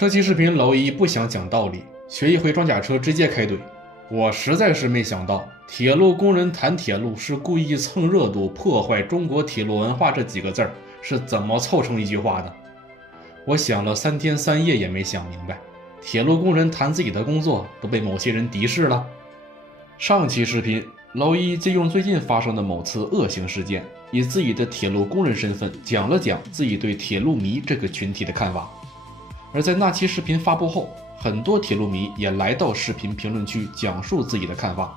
这期视频老一不想讲道理，学一回装甲车直接开怼。我实在是没想到，铁路工人谈铁路是故意蹭热度，破坏中国铁路文化这几个字儿是怎么凑成一句话的。我想了3天3夜也没想明白，铁路工人谈自己的工作都被某些人敌视了。上期视频，老一借用最近发生的某次恶性事件，以自己的铁路工人身份讲了讲自己对铁路迷这个群体的看法。而在那期视频发布后，很多铁路迷也来到视频评论区讲述自己的看法。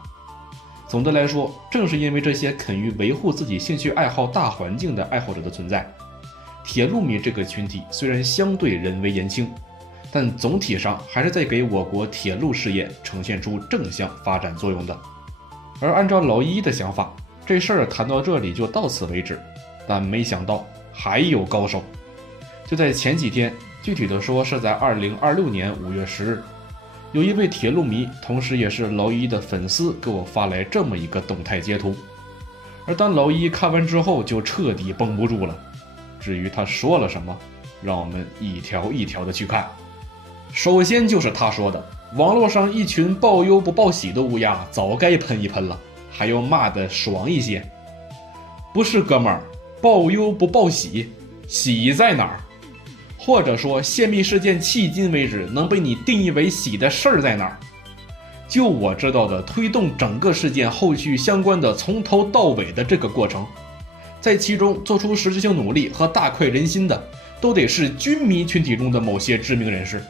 总的来说，正是因为这些肯于维护自己兴趣爱好大环境的爱好者的存在，铁路迷这个群体虽然相对人微言轻，但总体上还是在给我国铁路事业呈现出正向发展作用的。而按照老一的想法，这事儿谈到这里就到此为止，但没想到还有高手。就在前几天，具体的说是在2026年5月10日，有一位铁路迷，同时也是老一的粉丝，给我发来这么一个动态截图。而当老一看完之后，就彻底绷不住了。至于他说了什么，让我们一条一条的去看。首先就是他说的，网络上一群报忧不报喜的乌鸦，早该喷一喷了，还要骂得爽一些。不是哥们儿，报忧不报喜，喜在哪儿？或者说泄密事件迄今为止能被你定义为喜的事儿在哪儿？就我知道的，推动整个事件后续相关的从头到尾的这个过程，在其中做出实质性努力和大快人心的，都得是军迷群体中的某些知名人士。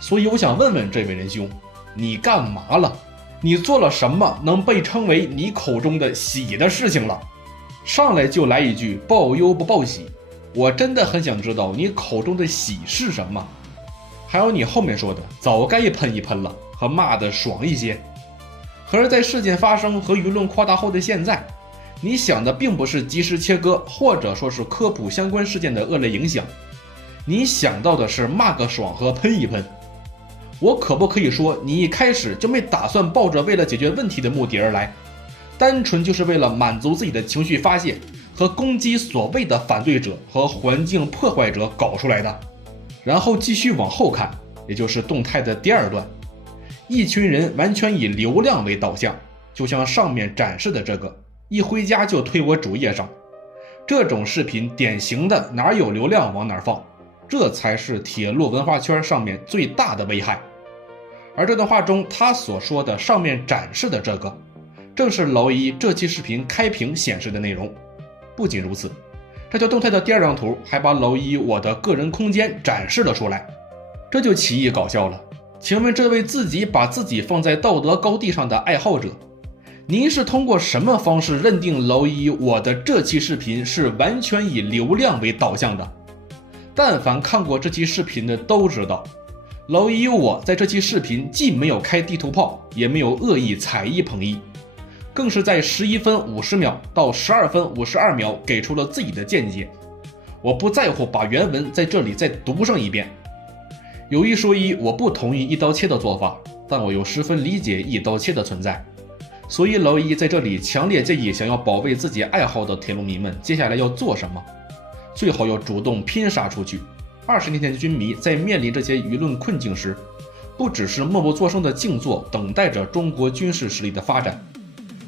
所以我想问问这位仁兄，你干嘛了？你做了什么能被称为你口中的喜的事情了？上来就来一句报忧不报喜，我真的很想知道你口中的喜是什么。还有你后面说的早该喷一喷了和骂得爽一些。可是在事件发生和舆论扩大后的现在，你想的并不是及时切割或者说是科普相关事件的恶劣影响，你想到的是骂个爽和喷一喷。我可不可以说你一开始就没打算抱着为了解决问题的目的而来，单纯就是为了满足自己的情绪发泄和攻击所谓的反对者和环境破坏者搞出来的？然后继续往后看，也就是动态的第二段，一群人完全以流量为导向，就像上面展示的这个，一回家就推我主页上。这种视频典型的哪有流量往哪放，这才是铁路文化圈上面最大的危害。而这段话中他所说的上面展示的这个，正是老一这期视频开屏显示的内容。不仅如此，这条动态的第二张图还把老一我的个人空间展示了出来，这就奇异搞笑了。请问这位自己把自己放在道德高地上的爱好者，您是通过什么方式认定老一我的这期视频是完全以流量为导向的？但凡看过这期视频的都知道，老一我在这期视频既没有开地图炮，也没有恶意踩一捧一，更是在11分50秒到12分52秒给出了自己的见解。我不在乎把原文在这里再读上一遍。有一说一，我不同意一刀切的做法，但我又十分理解一刀切的存在。所以老一在这里强烈建议想要保卫自己爱好的铁路迷们接下来要做什么，最好要主动拼杀出去。20年前的军迷在面临这些舆论困境时，不只是默不作声的静坐等待着中国军事实力的发展，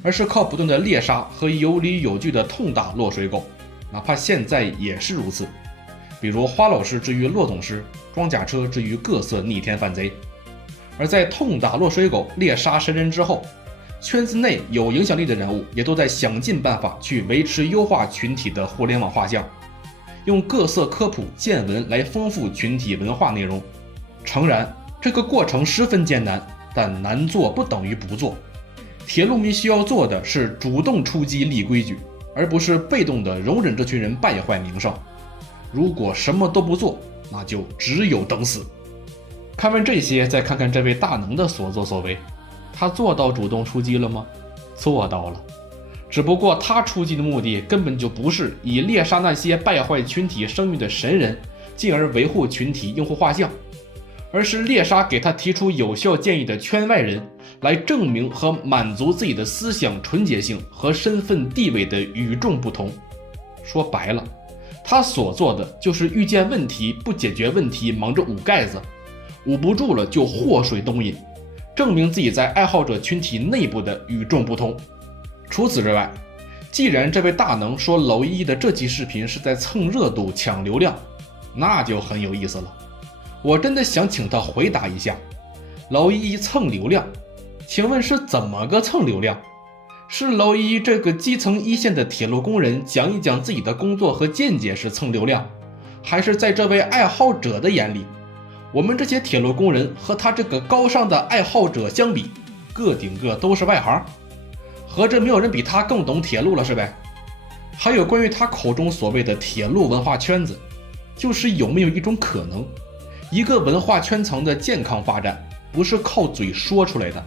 而是靠不断的猎杀和有理有据的痛打落水狗，哪怕现在也是如此。比如花老师之于骆总师，装甲车之于各色逆天犯贼。而在痛打落水狗猎杀神人之后，圈子内有影响力的人物也都在想尽办法去维持优化群体的互联网画像，用各色科普见闻来丰富群体文化内容。诚然，这个过程十分艰难，但难做不等于不做。铁路迷需要做的是主动出击立规矩，而不是被动的容忍这群人败坏名声。如果什么都不做，那就只有等死。看完这些，再看看这位大能的所作所为，他做到主动出击了吗？做到了。只不过他出击的目的根本就不是以猎杀那些败坏群体声誉的神人，进而维护群体用户画像，而是猎杀给他提出有效建议的圈外人，来证明和满足自己的思想纯洁性和身份地位的与众不同。说白了，他所做的就是遇见问题不解决问题，忙着捂盖子，捂不住了就祸水东引，证明自己在爱好者群体内部的与众不同。除此之外，既然这位大能说娄一的这期视频是在蹭热度抢流量，那就很有意思了。我真的想请他回答一下，娄一蹭流量，请问是怎么个蹭流量？是娄一这个基层一线的铁路工人讲一讲自己的工作和见解是蹭流量，还是在这位爱好者的眼里，我们这些铁路工人和他这个高尚的爱好者相比，个顶个都是外行，合着没有人比他更懂铁路了是呗？还有关于他口中所谓的铁路文化圈子，就是有没有一种可能，一个文化圈层的健康发展不是靠嘴说出来的，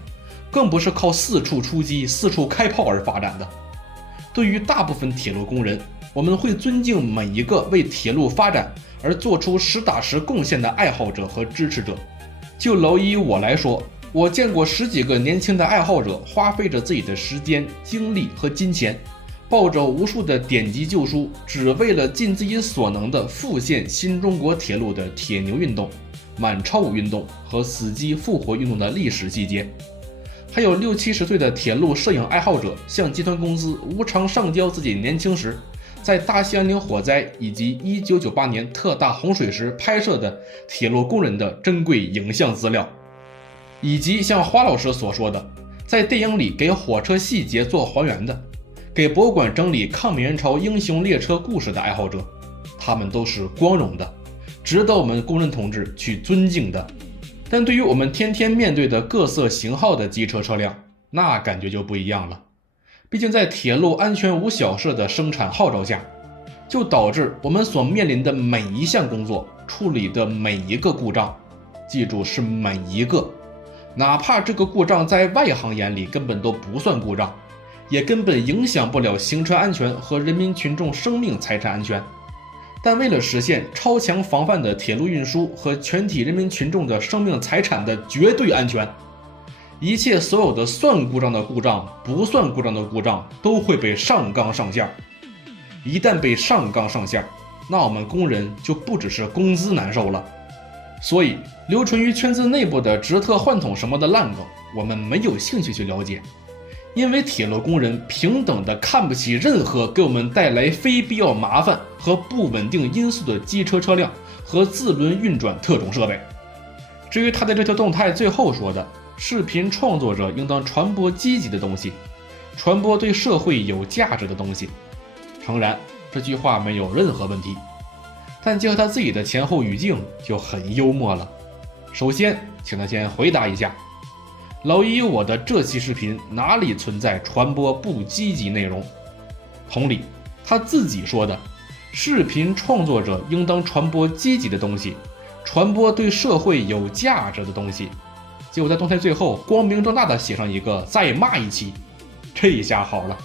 更不是靠四处出击四处开炮而发展的。对于大部分铁路工人，我们会尊敬每一个为铁路发展而做出实打实贡献的爱好者和支持者。就娄一我来说，我见过10几个年轻的爱好者花费着自己的时间精力和金钱，抱着无数的典籍旧书，只为了尽自己所能的复现新中国铁路的铁牛运动、满超五运动和死机复活运动的历史细节。还有60、70岁的铁路摄影爱好者向集团公司无偿上交自己年轻时在大兴安岭火灾以及1998年特大洪水时拍摄的铁路工人的珍贵影像资料，以及像花老师所说的，在电影里给火车细节做还原的，给博物馆整理抗美援朝英雄列车故事的爱好者，他们都是光荣的，值得我们工人同志去尊敬的。但对于我们天天面对的各色型号的机车车辆，那感觉就不一样了。毕竟在铁路安全无小事的生产号召下，就导致我们所面临的每一项工作处理的每一个故障，记住是每一个，哪怕这个故障在外行眼里根本都不算故障，也根本影响不了行车安全和人民群众生命财产安全。但为了实现超强防范的铁路运输和全体人民群众的生命财产的绝对安全，一切所有的算故障的故障、不算故障的故障都会被上纲上线。一旦被上纲上线，那我们工人就不只是工资难受了。所以留存于圈子内部的直特换筒什么的烂梗，我们没有兴趣去了解，因为铁路工人平等的看不起任何给我们带来非必要麻烦和不稳定因素的机车车辆和自轮运转特种设备。至于他的这条动态最后说的，视频创作者应当传播积极的东西，传播对社会有价值的东西，诚然这句话没有任何问题，但结合他自己的前后语境就很幽默了。首先请他先回答一下，娄一我的这期视频哪里存在传播不积极内容？同理，他自己说的视频创作者应当传播积极的东西，传播对社会有价值的东西，结果在动态最后光明正大的写上一个再骂一期，这一下好了，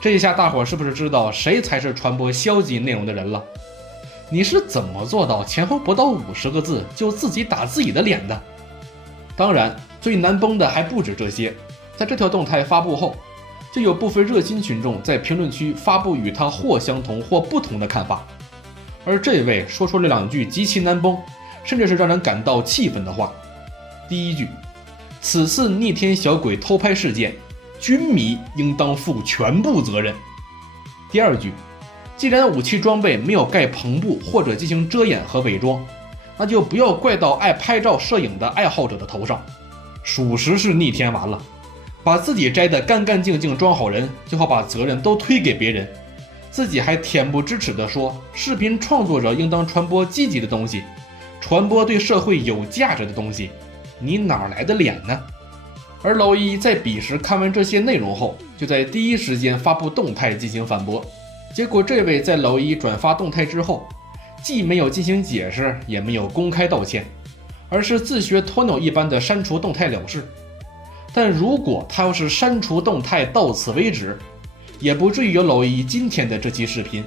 这一下大伙是不是知道谁才是传播消极内容的人了？你是怎么做到前后不到50个字就自己打自己的脸的？当然最难崩的还不止这些，在这条动态发布后，就有部分热心群众在评论区发布与他或相同或不同的看法，而这位说出了2句极其难崩，甚至是让人感到气愤的话。第一句，此次逆天小鬼偷拍事件，军迷应当负全部责任。第二句，既然武器装备没有盖篷布或者进行遮掩和伪装，那就不要怪到爱拍照摄影的爱好者的头上，属实是逆天完了，把自己摘得干干净净装好人，最后把责任都推给别人，自己还恬不知耻地说视频创作者应当传播积极的东西，传播对社会有价值的东西，你哪来的脸呢？而娄一在彼时看完这些内容后，就在第一时间发布动态进行反驳，结果这位在娄一转发动态之后，既没有进行解释，也没有公开道歉，而是自学鸵鸟一般的删除动态了事。但如果他要是删除动态到此为止，也不至于有娄一今天的这期视频。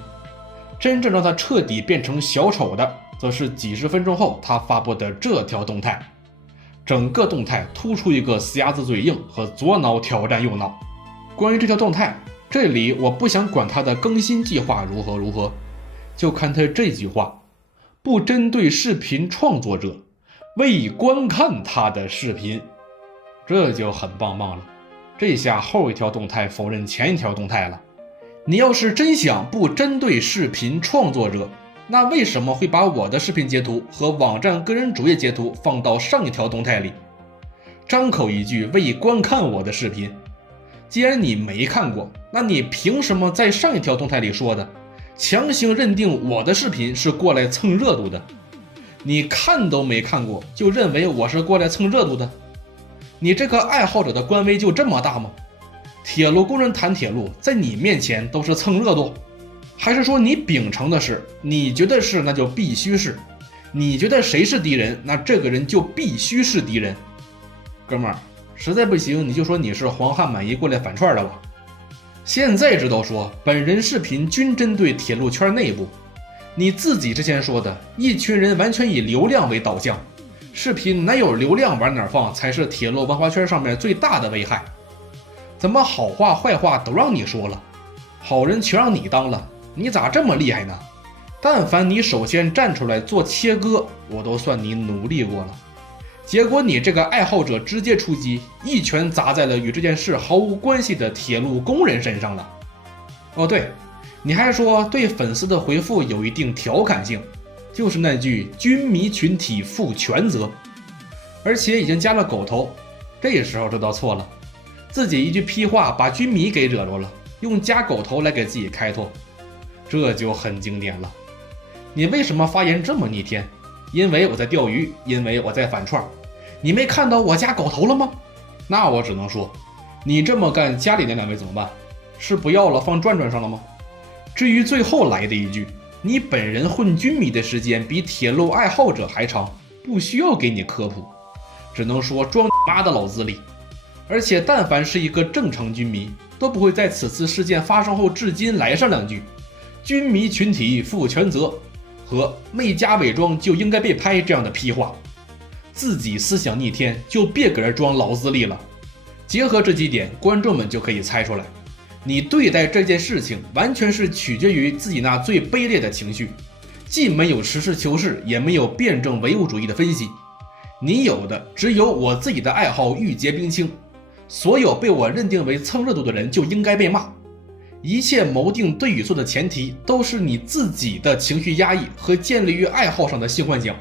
真正让他彻底变成小丑的，则是几十分钟后他发布的这条动态。整个动态突出一个死鸭子嘴硬和左脑挑战右脑。关于这条动态，这里我不想管它的更新计划如何，就看他这句话，不针对视频创作者，未观看他的视频，这就很棒了。这下后一条动态否认前一条动态了。你要是真想不针对视频创作者，那为什么会把我的视频截图和网站个人主页截图放到上一条动态里？张口一句未观看我的视频，既然你没看过，那你凭什么在上一条动态里说的强行认定我的视频是过来蹭热度的？你看都没看过就认为我是过来蹭热度的？你这个爱好者的官威就这么大吗？铁路工人谈铁路，在你面前都是蹭热度？还是说你秉承的是你觉得是那就必须是，你觉得谁是敌人，那这个人就必须是敌人？哥们儿，实在不行你就说你是黄汉满意过来反串的吧。现在知道说本人视频均针对铁路圈内部，你自己之前说的一群人完全以流量为导向，视频哪有流量往哪放才是铁路文化圈上面最大的危害？怎么好话坏话都让你说了，好人全让你当了，你咋这么厉害呢？但凡你首先站出来做切割，我都算你努力过了。结果你这个爱好者直接出击，一拳砸在了与这件事毫无关系的铁路工人身上了。哦对，你还说对粉丝的回复有一定调侃性，就是那句军迷群体负全责，而且已经加了狗头。这时候知道错了，自己一句屁话把军迷给惹着了，用加狗头来给自己开脱，这就很经典了。你为什么发言这么逆天？因为我在钓鱼，因为我在反串，你没看到我加狗头了吗？那我只能说，你这么干，家里那两位怎么办？是不要了放转转上了吗？至于最后来的一句，你本人混军迷的时间比铁路爱好者还长，不需要给你科普，只能说装妈的老资历。而且但凡是一个正常军迷，都不会在此次事件发生后至今来上两句军迷群体负全责和没加伪装就应该被拍这样的屁话。自己思想逆天就别搁这装老资历了。结合这几点，观众们就可以猜出来，你对待这件事情完全是取决于自己那最卑劣的情绪，既没有实事求是，也没有辩证唯物主义的分析。你有的只有我自己的爱好欲结冰清，所有被我认定为蹭热度的人就应该被骂。一切谋定对与错的前提都是你自己的情绪压抑和建立于爱好上的性幻想，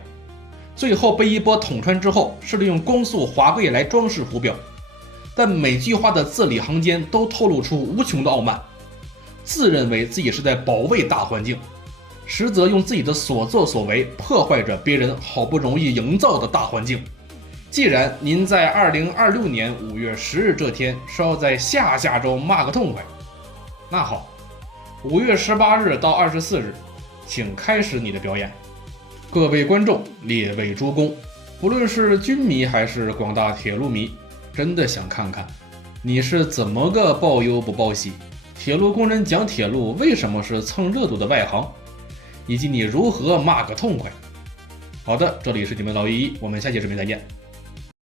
最后被一波捅穿之后，是利用光速华贵来装饰图表，但每句话的字里行间都透露出无穷的傲慢，自认为自己是在保卫大环境，实则用自己的所作所为破坏着别人好不容易营造的大环境。既然您在2026年5月10日这天是要在下周骂个痛快，那好，5月18日到24日，请开始你的表演。各位观众，列位诸公，不论是军迷还是广大铁路迷，真的想看看你是怎么个报忧不报喜，铁路工人讲铁路为什么是蹭热度的外行，以及你如何骂个痛快。好的，这里是你们老一，我们下期视频再见。